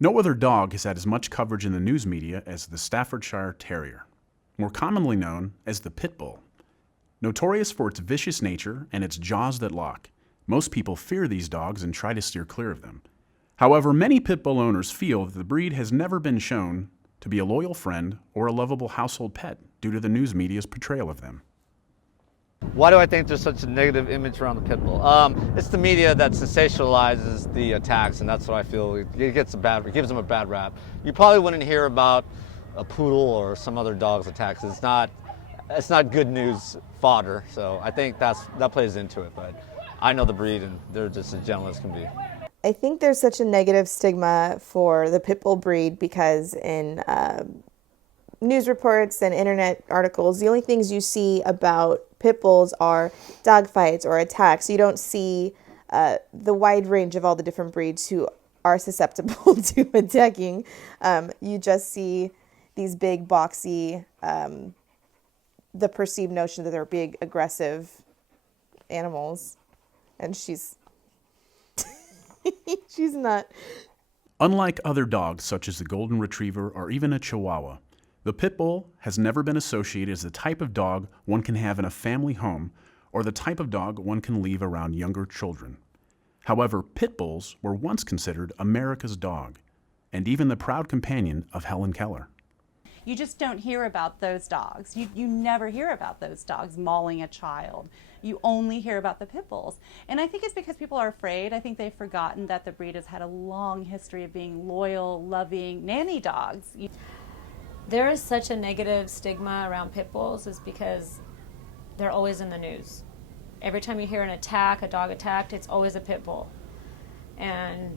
No other dog has had as much coverage in the news media as the Staffordshire Terrier, more commonly known as the Pit Bull. Notorious for its vicious nature and its jaws that lock, most people fear these dogs and try to steer clear of them. However, many Pit Bull owners feel that the breed has never been shown to be a loyal friend or a lovable household pet due to the news media's portrayal of them. Why do I think there's such a negative image around the pit bull? It's the media that sensationalizes the attacks, and that's what I feel. It gives them a bad rap. You probably wouldn't hear about a poodle or some other dog's attacks. It's not good news fodder. So I think that plays into it. But I know the breed, and they're just as gentle as can be. I think there's such a negative stigma for the pit bull breed because in news reports and internet articles, the only things you see about pit bulls are dog fights or attacks. You don't see the wide range of all the different breeds who are susceptible to attacking. You just see these big, boxy, the perceived notion that they're big, aggressive animals. And she's not. Unlike other dogs such as the Golden Retriever or even a Chihuahua, the Pit Bull has never been associated as the type of dog one can have in a family home or the type of dog one can leave around younger children. However, Pit Bulls were once considered America's dog, and even the proud companion of Helen Keller. You just don't hear about those dogs. You never hear about those dogs mauling a child. You only hear about the pit bulls. And I think it's because people are afraid. I think they've forgotten that the breed has had a long history of being loyal, loving nanny dogs. There is such a negative stigma around pit bulls is because they're always in the news. Every time you hear an attack, a dog attacked, it's always a pit bull. And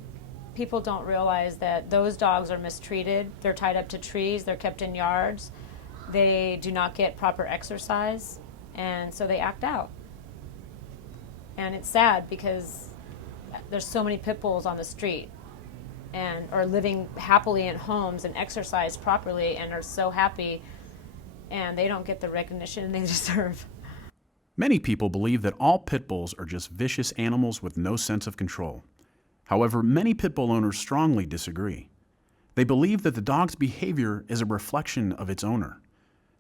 people don't realize that those dogs are mistreated. They're tied up to trees, they're kept in yards, they do not get proper exercise, and so they act out. And it's sad because there's so many pit bulls on the street and are living happily in homes and exercise properly and are so happy, and they don't get the recognition they deserve. Many people believe that all pit bulls are just vicious animals with no sense of control. However, many pit bull owners strongly disagree. They believe that the dog's behavior is a reflection of its owner.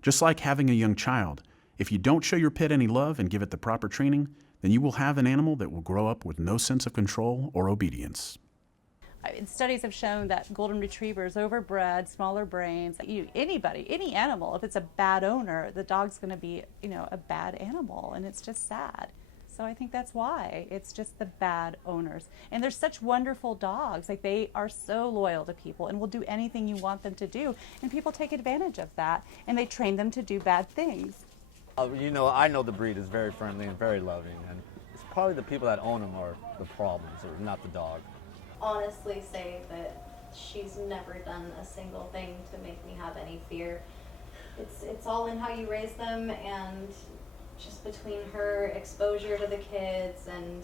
Just like having a young child, if you don't show your pet any love and give it the proper training, then you will have an animal that will grow up with no sense of control or obedience. Studies have shown that golden retrievers, overbred, smaller brains, anybody, any animal, if it's a bad owner, the dog's going to be, a bad animal, and it's just sad. So I think that's why. It's just the bad owners. And they're such wonderful dogs. Like, they are so loyal to people and will do anything you want them to do. And people take advantage of that, and they train them to do bad things. I know the breed is very friendly and very loving, and it's probably the people that own them are the problems, or not the dog. Honestly say that she's never done a single thing to make me have any fear. It's all in how you raise them, and just between her exposure to the kids, and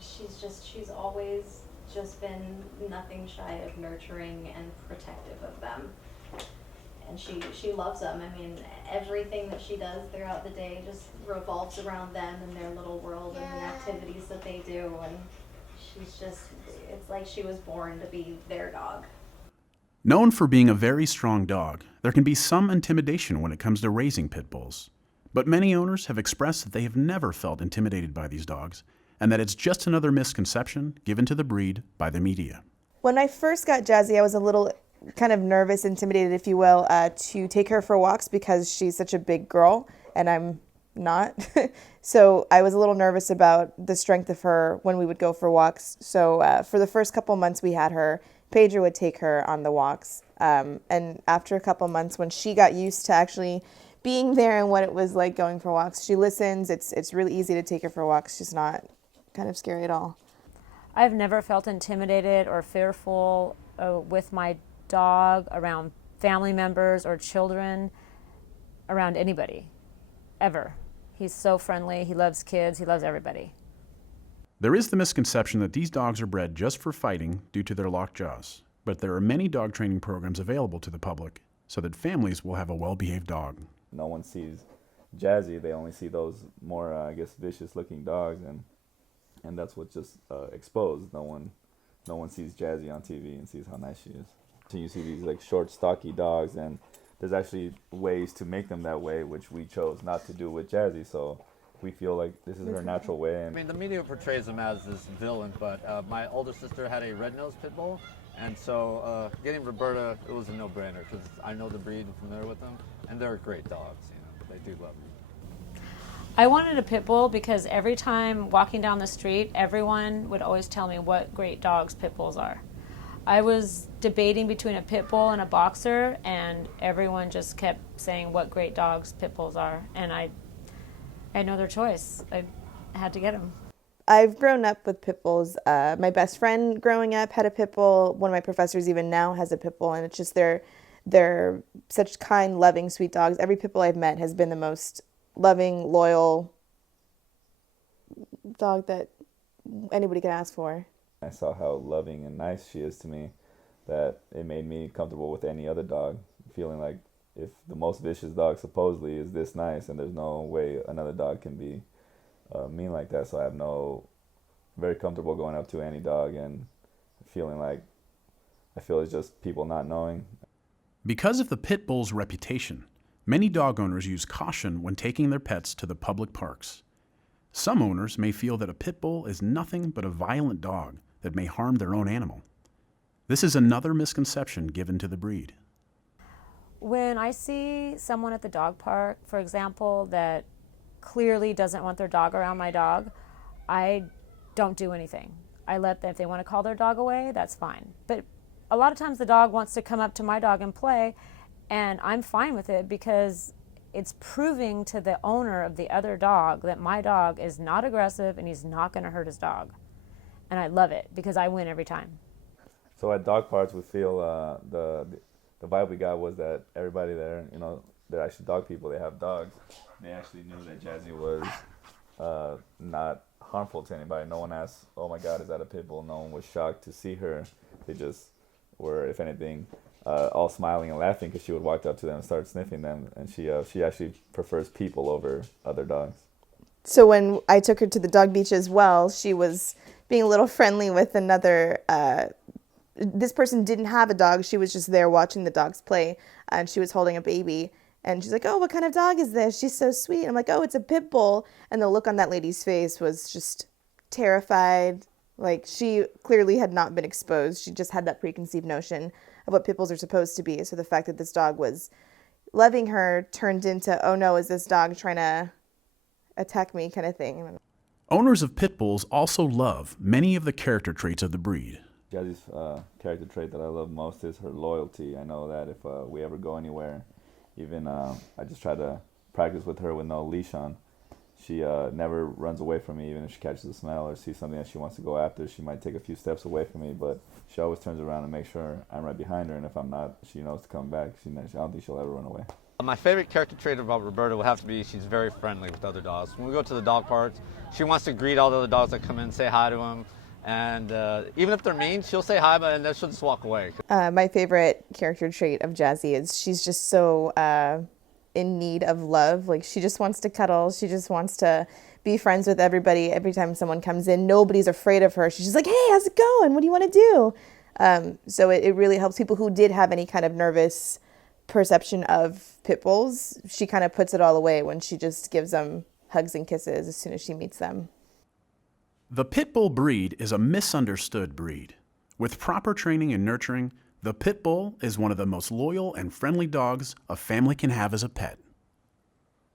she's always just been nothing shy of nurturing and protective of them. And she loves them. I mean, everything that she does throughout the day just revolves around them and their little world and the activities that they do, and it's like she was born to be their dog. Known for being a very strong dog, there can be some intimidation when it comes to raising pit bulls. But many owners have expressed that they have never felt intimidated by these dogs, and that it's just another misconception given to the breed by the media. When I first got Jazzy, I was a little kind of nervous, intimidated, if you will, to take her for walks because she's such a big girl, and I'm not. So I was a little nervous about the strength of her when we would go for walks. So for the first couple months we had her, Pedro would take her on the walks. And after a couple months, when she got used to actually being there and what it was like going for walks, she listens. It's really easy to take her for walks. She's not kind of scary at all. I've never felt intimidated or fearful with my dog around family members or children, around anybody, ever. He's so friendly, he loves kids, he loves everybody. There is the misconception that these dogs are bred just for fighting due to their locked jaws, but there are many dog training programs available to the public so that families will have a well-behaved dog. No one sees Jazzy, they only see those more, vicious-looking dogs, and that's what's just exposed. No one no one sees Jazzy on TV and sees how nice she is. So you see these like short, stocky dogs, and there's actually ways to make them that way, which we chose not to do with Jazzy. So we feel like this is her natural way. I mean, the media portrays him as this villain, but my older sister had a red-nosed pit bull, and so getting Roberta, it was a no-brainer because I know the breed and familiar with them, and they're great dogs. You know, they do love them. I wanted a pit bull because every time walking down the street, everyone would always tell me what great dogs pit bulls are. I was debating between a pit bull and a boxer, and everyone just kept saying what great dogs pit bulls are, and I had no other choice. I had to get them. I've grown up with pit bulls. My best friend growing up had a pit bull. One of my professors even now has a pit bull, and it's just they're such kind, loving, sweet dogs. Every pit bull I've met has been the most loving, loyal dog that anybody could ask for. I saw how loving and nice she is to me, that it made me comfortable with any other dog, feeling like if the most vicious dog supposedly is this nice, and there's no way another dog can be mean like that. So I have very comfortable going up to any dog and feeling like, I feel it's just people not knowing. Because of the pit bull's reputation, many dog owners use caution when taking their pets to the public parks. Some owners may feel that a pit bull is nothing but a violent dog that may harm their own animal. This is another misconception given to the breed. When I see someone at the dog park, for example, that clearly doesn't want their dog around my dog, I don't do anything. I let them, if they want to call their dog away, that's fine. But a lot of times the dog wants to come up to my dog and play, and I'm fine with it because it's proving to the owner of the other dog that my dog is not aggressive and he's not going to hurt his dog. And I love it because I win every time. So at dog parks, we feel the vibe we got was that everybody there, you know, they're actually dog people. They have dogs. They actually knew that Jazzy was not harmful to anybody. No one asked, "Oh my God, is that a pit bull?" No one was shocked to see her. They just were, if anything, all smiling and laughing because she would walk up to them and start sniffing them. And she actually prefers people over other dogs. So when I took her to the dog beach as well, she was being a little friendly with another. This person didn't have a dog. She was just there watching the dogs play, and she was holding a baby. And she's like, "Oh, what kind of dog is this? She's so sweet." And I'm like, "Oh, it's a pit bull." And the look on that lady's face was just terrified. Like, she clearly had not been exposed. She just had that preconceived notion of what pit bulls are supposed to be. So the fact that this dog was loving her turned into, "Oh no, is this dog trying to attack me?" kind of thing. Owners of pit bulls also love many of the character traits of the breed. Jazzy's character trait that I love most is her loyalty. I know that if we ever go anywhere, even I just try to practice with her with no leash on. She never runs away from me, even if she catches a smell or sees something that she wants to go after. She might take a few steps away from me, but she always turns around and makes sure I'm right behind her. And if I'm not, she knows to come back. I don't think she'll ever run away. My favorite character trait about Roberta will have to be she's very friendly with other dogs. When we go to the dog parks, she wants to greet all the other dogs that come in, say hi to them. And even if they're mean, she'll say hi, but then she'll just walk away. My favorite character trait of Jazzy is she's just so in need of love. Like, she just wants to cuddle. She just wants to be friends with everybody. Every time someone comes in, nobody's afraid of her. She's just like, "Hey, how's it going? What do you want to do?" So it really helps people who did have any kind of nervous perception of pit bulls. She kind of puts it all away when she just gives them hugs and kisses as soon as she meets them. The pit bull breed is a misunderstood breed. With proper training and nurturing, the pit bull is one of the most loyal and friendly dogs a family can have as a pet.